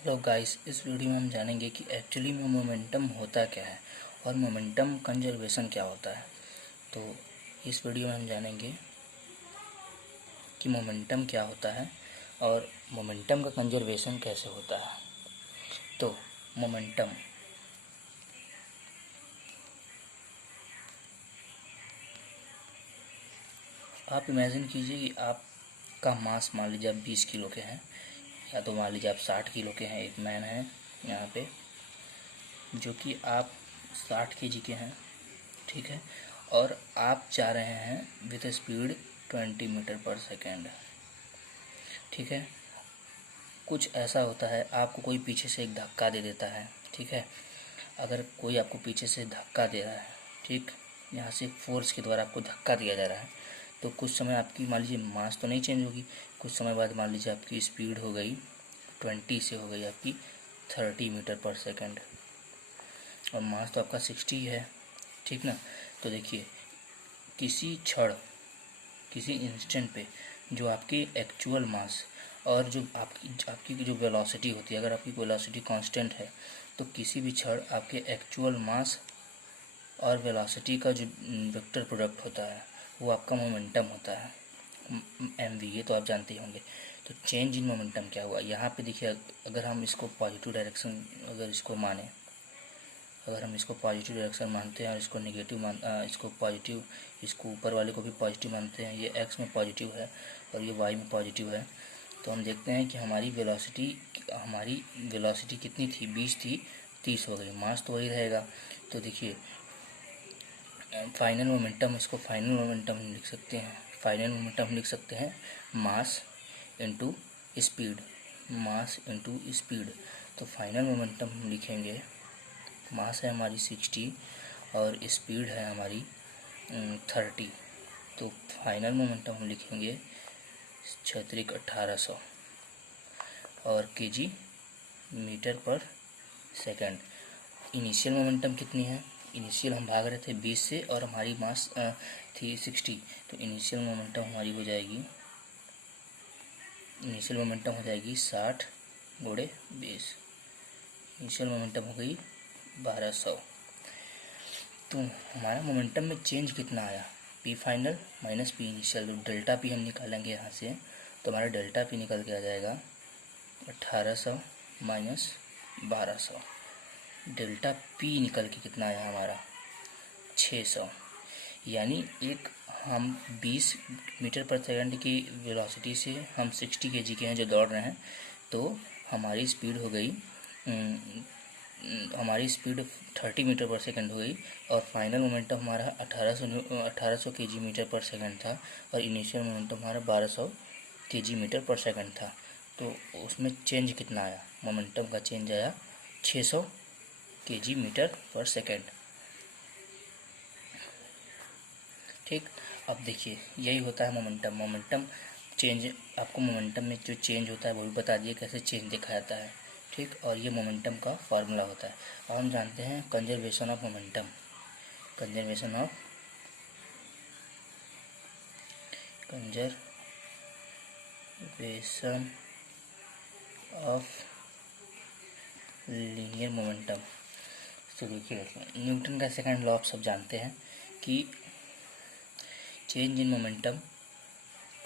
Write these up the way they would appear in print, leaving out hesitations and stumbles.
Hello guys, इस video में हम जानेंगे कि एक्चुअली में मोमेंटम होता क्या है और मोमेंटम कंजर्वेशन क्या होता है। तो इस वीडियो में हम जानेंगे कि मोमेंटम क्या होता है और मोमेंटम का कंजर्वेशन कैसे होता है। तो मोमेंटम, आप इमेजिन कीजिए कि आपका मास मान लीजिए आप 20 किलो के हैं, या तो मान लीजिए आप 60 किलो के हैं। एक मैन है यहाँ पे जो कि आप 60 केजी के हैं, ठीक है, और आप जा रहे हैं विथ स्पीड 20 मीटर पर सेकेंड, ठीक है। कुछ ऐसा होता है, आपको कोई पीछे से एक धक्का दे देता है, ठीक है। अगर कोई आपको पीछे से धक्का दे रहा है, ठीक, यहाँ से फोर्स के द्वारा आपको धक्का दिया जा रहा है, तो कुछ समय आपकी मान लीजिए मास तो नहीं चेंज होगी। कुछ समय बाद मान लीजिए आपकी स्पीड हो गई 20 से हो गई आपकी 30 मीटर पर सेकेंड, और मास तो आपका 60 है, ठीक ना। तो देखिए, किसी क्षण, किसी इंस्टेंट पे जो आपकी एक्चुअल मास और जो आपकी जो वेलोसिटी होती है, अगर आपकी वेलोसिटी कांस्टेंट है तो किसी भी क्षण आपके एक्चुअल मास और वेलोसिटी का जो वेक्टर प्रोडक्ट होता है वो आपका मोमेंटम होता है, mv। ये तो आप जानते ही होंगे। तो चेंज इन मोमेंटम क्या हुआ यहाँ पे देखिए, अगर हम इसको पॉजिटिव डायरेक्शन, अगर हम इसको पॉजिटिव डायरेक्शन मानते हैं और इसको नेगेटिव इसको पॉजिटिव, इसको ऊपर वाले को भी पॉजिटिव मानते हैं, ये एक्स में पॉजिटिव है और ये वाई में पॉजिटिव है, तो हम देखते हैं कि हमारी वेलोसिटी कितनी थी, 20 थी, 30 हो गई। मास तो वही रहेगा। तो देखिए फाइनल मोमेंटम, इसको फाइनल मोमेंटम हम लिख सकते हैं। फाइनल मोमेंटम हम लिख सकते हैं mass into speed, mass into speed. तो फाइनल मोमेंटम हम लिखेंगे, मास है हमारी 60 और स्पीड है हमारी 30। तो फाइनल मोमेंटम हम लिखेंगे 1800 और केजी मीटर पर सेकंड। इनिशियल मोमेंटम कितनी है, इनिशियल हम भाग रहे थे 20 से और हमारी मास थी 60, तो इनिशियल मोमेंटम हमारी हो जाएगी, इनिशियल मोमेंटम हो जाएगी 60 गुणे 20। इनिशियल मोमेंटम हो गई 1200। तो हमारा मोमेंटम में चेंज कितना आया, P final minus P initial. तो डेल्टा पी हम निकालेंगे यहाँ से, तो हमारा डेल्टा पी निकल के आ जाएगा 1800 माइनस 1200। डेल्टा पी निकल के कितना आया हमारा 600। यानी एक हम 20 मीटर पर सेकंड की वेलोसिटी से हम 60 केजी के हैं जो दौड़ रहे हैं, तो हमारी स्पीड हो गई, हमारी स्पीड 30 मीटर पर सेकंड हो गई और फाइनल मोमेंटम हमारा 1800 केजी मीटर पर सेकंड था और इनिशियल मोमेंटम हमारा 1200 केजी मीटर पर सेकंड था। तो उसमें चेंज कितना आया, मोमेंटम का चेंज आया 600 केजी मीटर पर सेकंड, ठीक। अब देखिए यही होता है मोमेंटम। मोमेंटम चेंज, आपको मोमेंटम में जो चेंज होता है वो भी बता दिए कैसे चेंज दिखा जाता है, ठीक। और ये मोमेंटम का फार्मूला होता है। अब हम जानते हैं conservation of momentum. Conservation of linear momentum. तो देखिए, न्यूटन का सेकंड लॉ आप सब जानते हैं कि चेंज इन मोमेंटम,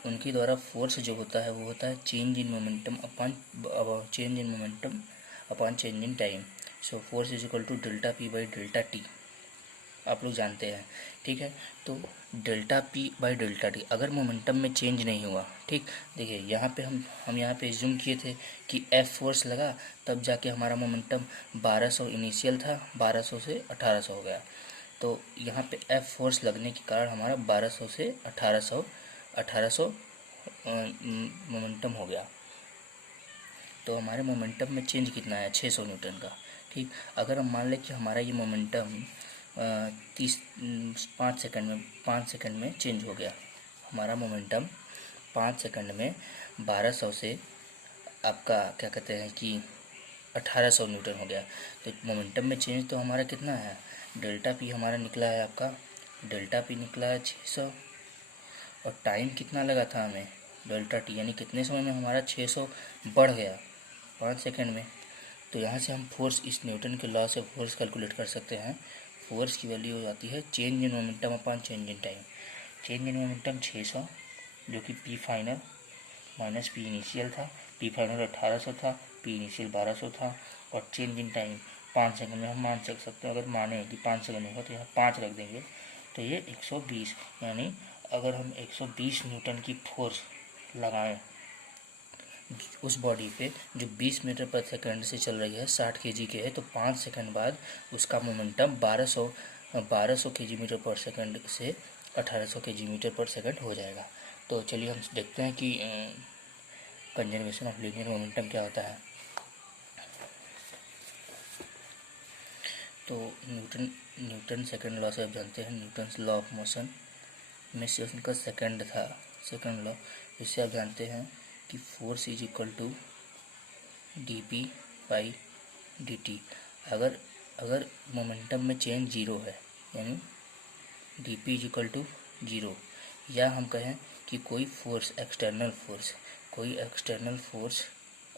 उनके द्वारा फोर्स जो होता है वो होता है change in momentum upon change in time. So force is equal to delta P by delta T, आप लोग जानते हैं, ठीक है। तो delta P by delta T, अगर मोमेंटम में चेंज नहीं हुआ, ठीक। देखिए यहाँ पे हम यहाँ पे एज्यूम किए थे कि एफ फोर्स लगा, तब जाके हमारा मोमेंटम 1200 इनिशियल था, 1200 से 1800 हो गया। तो यहाँ पे एफ फोर्स लगने के कारण हमारा 1200 से 1800 मोमेंटम हो गया। तो हमारे मोमेंटम में चेंज कितना है, 600 न्यूटन का, ठीक। अगर हम मान लें कि हमारा ये मोमेंटम 5 सेकंड में चेंज हो गया, हमारा मोमेंटम 5 सेकंड में 1200 से आपका क्या कहते हैं कि 1800 न्यूटन हो गया। तो मोमेंटम में चेंज तो हमारा कितना है, डेल्टा पी हमारा निकला है, आपका डेल्टा पी निकला है 600, और टाइम कितना लगा था हमें, डेल्टा टी, यानी कितने समय में हमारा 600 बढ़ गया, 5 सेकंड में। तो यहाँ से हम फोर्स, इस न्यूटन के लॉ से फोर्स कैलकुलेट कर सकते हैं। फोर्स की वैल्यू हो जाती है change in momentum upon change in time. Change in momentum 600, जो कि P final minus P initial था। पी फाइनल 1800 था, पी इनिशियल 1200 था। और चेंज इन टाइम 5 सेकंड में हम मान सकते हैं। अगर माने कि 5 सेकंड होगा तो यहाँ 5 रख देंगे, तो ये 120, यानी अगर हम 120 न्यूटन की फोर्स लगाएं उस बॉडी पे जो 20 मीटर पर सेकंड से चल रही है, 60 केजी के है, तो 5 सेकंड बाद उसका मोमेंटम 1200 केजी मीटर पर सेकंड से 1800 केजी मीटर पर सेकंड हो जाएगा। तो चलिए हम देखते हैं कि कंजर्वेशन ऑफ लीनियर मोमेंटम क्या होता है। तो न्यूटन सेकंड लॉ से आप जानते हैं, न्यूटन्स लॉ ऑफ मोशन में से उनका सेकंड लॉ, जिससे आप जानते हैं कि force is equal to D P by D T. अगर मोमेंटम में चेंज जीरो है, यानी D P is equal to zero, या हम कहें कि कोई एक्सटर्नल फोर्स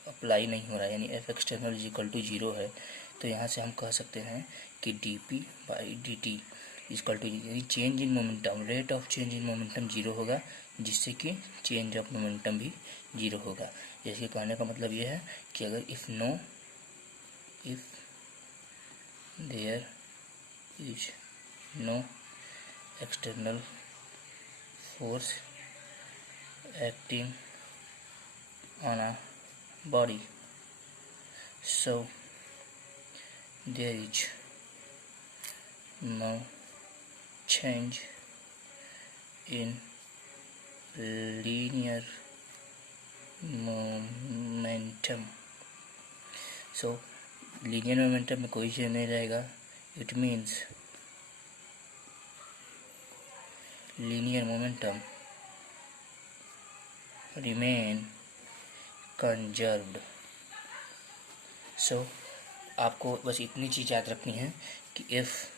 अप्लाई नहीं हो रहा है, यानी F external is equal to zero है, तो यहाँ से हम कह सकते हैं कि D P by D T equal to, यानी change in momentum, rate of change in momentum zero होगा, जिससे कि चेंज ऑफ मोमेंटम भी जीरो होगा। जैसे कहने का मतलब ये है कि अगर if there is no external force acting on a body, so there is no change in linear momentum. So linear momentum में कोई चेंज नहीं रहेगा। It means linear momentum remain conserved. So आपको बस इतनी चीज़ याद रखनी है कि F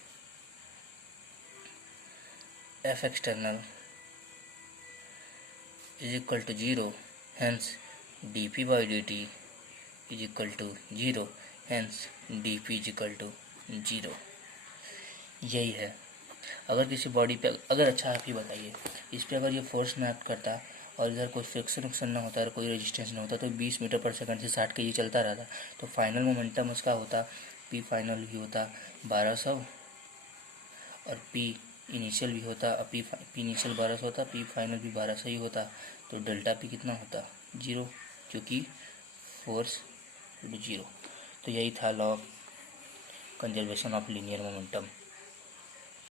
external is equal to zero, hence D P by D T is equal to zero, hence D P is equal to zero. यही है। अगर किसी बॉडी पे, अगर अच्छा आप ही बताइए, इस पर अगर ये फोर्स ना एक्ट करता और इधर कोई फ्रिक्शन ना होता, कोई रेजिस्टेंस ना होता, तो 20 मीटर पर सेकंड से 60 केजी चलता रहता, तो फाइनल मोमेंटम उसका होता, पी फाइनल भी होता 1200 और पी इनिशियल भी होता, पी इनिशियल 1200 होता, पी फाइनल भी 1200 ही होता, तो डेल्टा पी कितना होता, जीरो, क्योंकि फोर्स जीरो। तो यही था law of conservation of linear momentum.